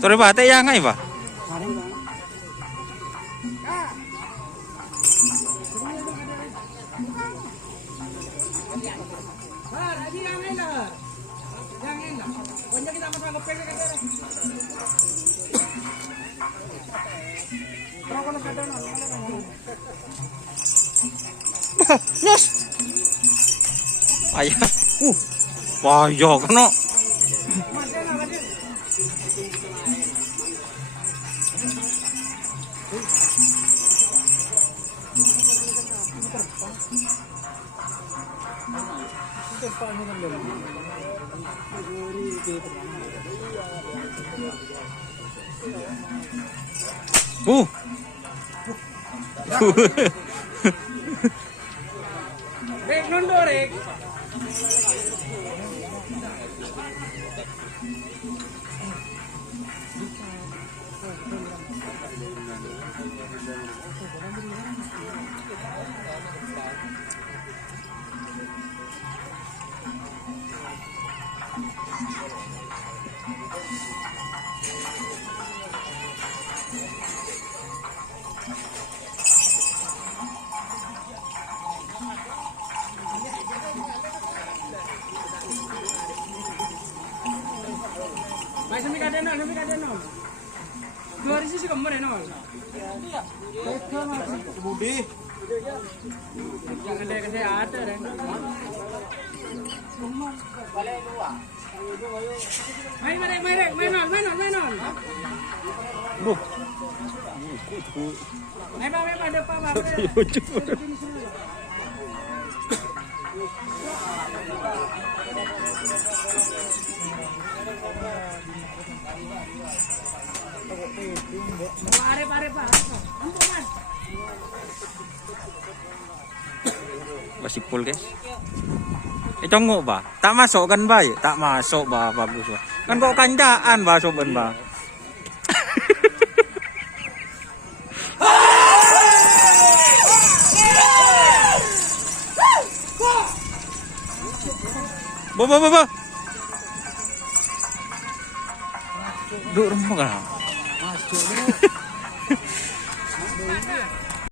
Tore ba ate yang ay ba? Yes. Ayah. Wah, yo kena. Rek nondo rek. Mai sami kada no. Dua hari sih kamu no. Iya. Budi. Jangan ada deh. Main non. Buh. Main ada apa? Pare pa. Ampunan. Masih full guys. Congok ba? Tak masuk kan ba? Tak masuk ba, bagus ba. Kan kok kandaan ba soben ba. Ba. Duk rumah kan. Masuk.